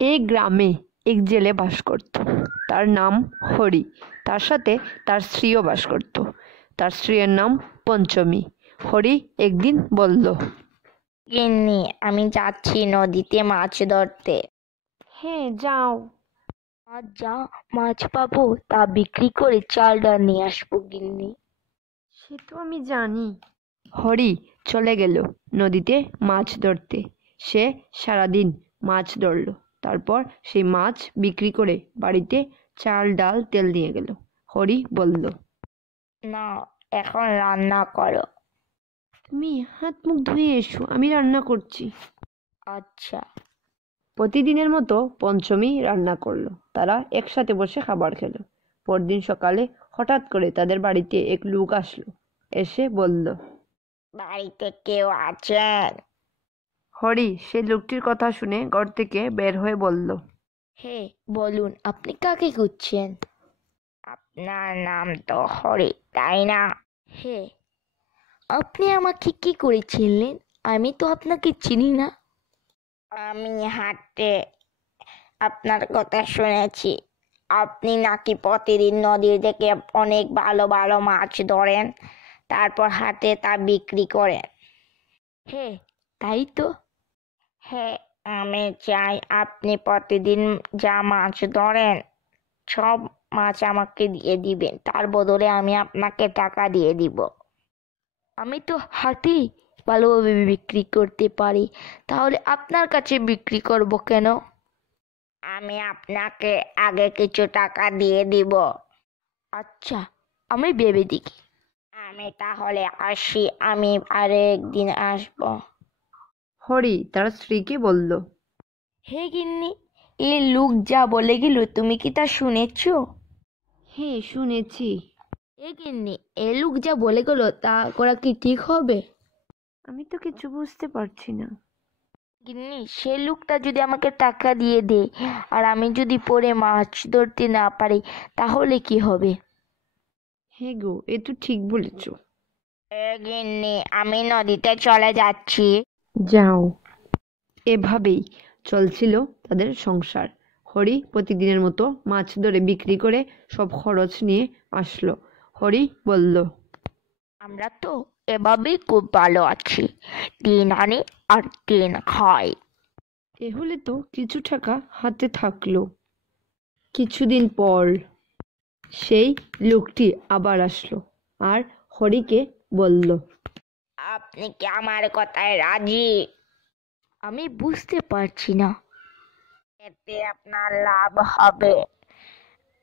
এই গ্রামে এক জেলে বাস করত। তার নাম হরি। তার সাথে তার স্ত্রীও বাস করত। তার স্ত্রীর নাম পঞ্চমী। হরি একদিন বলল, গিন্নি, আমি যাচ্ছি নদীতে মাছ ধরতে। হ্যাঁ, যাও। আজ যা মাছ পাবো তা বিক্রি করে চাল ডাল নিয়ে আসবো গিন্নি। সে তো আমি জানি। হরি চলে গেল নদীতে মাছ ধরতে। সে সারাদিন মাছ ধরল। তারপর সেই মাছ বিক্রি করে বাড়িতে চাল ডাল তেল নিয়ে গেল। হরি বলল, না, এখন রান্না করো। তুমি হাত মুখ ধুয়ে এসো, আমি রান্না করছি। আচ্ছা। প্রতিদিনের মতো পঞ্চমী রান্না করলো। তারা একসাথে বসে খাবার খেলো। পরদিন সকালে হঠাৎ করে তাদের বাড়িতে এক লোক আসলো। এসে বলল, বাড়িতে কেউ আছেন? হরি সে লোকটির কথা শুনে ঘর থেকে বের হয়ে বলল, হে, বলুন, আপনি কাকে খুঁজছেন? আপনার নাম তো হরি, তাই না? হে, আপনি আমাকে কি করে চিনলেন? আমি তো আপনাকে চিনি না। আমি হাঁটতে আপনার কথা শুনেছি। আপনি নাকি প্রতিদিন নদীর থেকে অনেক ভালো ভালো মাছ ধরেন, তারপর হাটে তা বিক্রি করেন। হে, তাই তো। হ্যাঁ, আমি চাই আপনি প্রতিদিন যা মাছ ধরেন সব মাছ আমাকে দিয়ে দিবেন, তার বদলে আমি আপনাকে টাকা দিয়ে দিব। আমি তো হাটেই ভালোভাবে বিক্রি করতে পারি, তাহলে আপনার কাছে বিক্রি করব কেন? আমি আপনাকে আগে কিছু টাকা দিয়ে দিব। আচ্ছা, আমি ভেবে দেখি। আমি তাহলে আসি, আমি আরেকদিন আসবো। হরি তার স্ত্রীকে বলল, হে গিন্নি, এই লোক যা বলে গেল তুমি কি তা শুনেছো? হ্যাঁ, শুনেছি। হে গিন্নি, এই লোক যা বলে গেল তা করা কি ঠিক হবে? আমি তো কিছু বুঝতে পারছি না। গিন্নি, সে লোকটা যদি আমাকে টাকা দিয়ে দেয় আর আমি যদি পরে মাছ ধরতে না পারি, তাহলে কি হবে? হ্যাঁ গো, এ তো ঠিক বলেছ। গিন্নি, আমি নদীতে চলে যাচ্ছি। যাও। এভাবেই চলছিল তাদের সংসার। হরি প্রতিদিনের মতো মাছ ধরে বিক্রি করে সব খরচ নিয়ে আসলো। হরি বলল, আমরা তো এভাবেই খুব ভালো আছি, দিন আনি আর দিন খাই। এ হলে তো কিছু টাকা হাতে থাকলো। কিছুদিন পর সেই লোকটি আবার আসলো আর হরিকে বলল, আপনি কি আমার কথায় রাজি? আমি বুঝতে পারছি না। এতে আপনার লাভ হবে।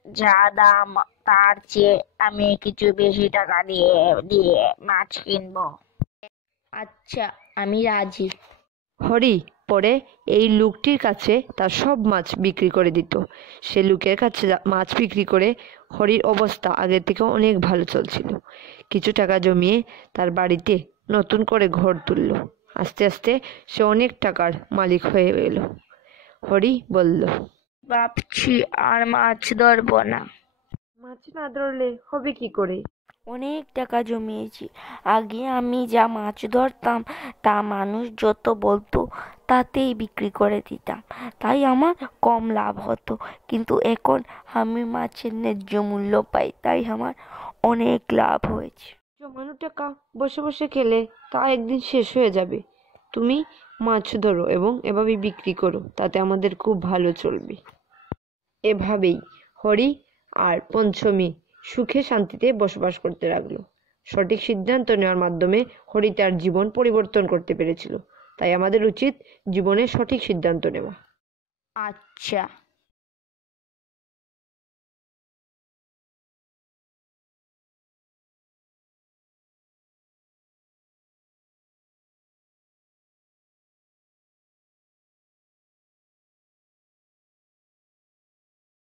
যা দাম তার চেয়ে আমি কিছু বেশি টাকা দিয়ে দিয়ে মাছ কিনবো। আচ্ছা, আমি রাজি। হরি পরে এই লোকটির কাছে তার সব মাছ বিক্রি করে দিত। সে লোকের কাছে মাছ বিক্রি করে হরির অবস্থা আগের থেকে অনেক ভালো চলছিল। কিছু টাকা জমিয়ে তার বাড়িতে নতুন করে ঘর তুলল। আস্তে আস্তে সে অনেক টাকার মালিক হয়ে গেল। হরি বলল, ভাবছি আর মাছ ধরবো না। মাছ না ধরলে হবে কি করে? অনেক টাকা জমিয়েছি। আগে আমি যা মাছ ধরতাম তা মানুষ যত বলতো তাতেই বিক্রি করে দিতাম, তাই আমার কম লাভ হতো। কিন্তু এখন আমি মাছের ন্যায্য মূল্য পাই, তাই আমার অনেক লাভ হয়েছে। জমানো টাকা বসে বসে খেলে তা একদিন শেষ হয়ে যাবে। তুমি মাছ ধরো এবং এভাবে বিক্রি করো, তাতে আমাদের খুব ভালো চলবে। এভাবেই হরি আর পঞ্চমী সুখে শান্তিতে বসবাস করতে লাগলো। সঠিক সিদ্ধান্ত নেওয়ার মাধ্যমে হরি তার জীবন পরিবর্তন করতে পেরেছিল। তাই আমাদের উচিত জীবনে সঠিক সিদ্ধান্ত নেওয়া। আচ্ছা।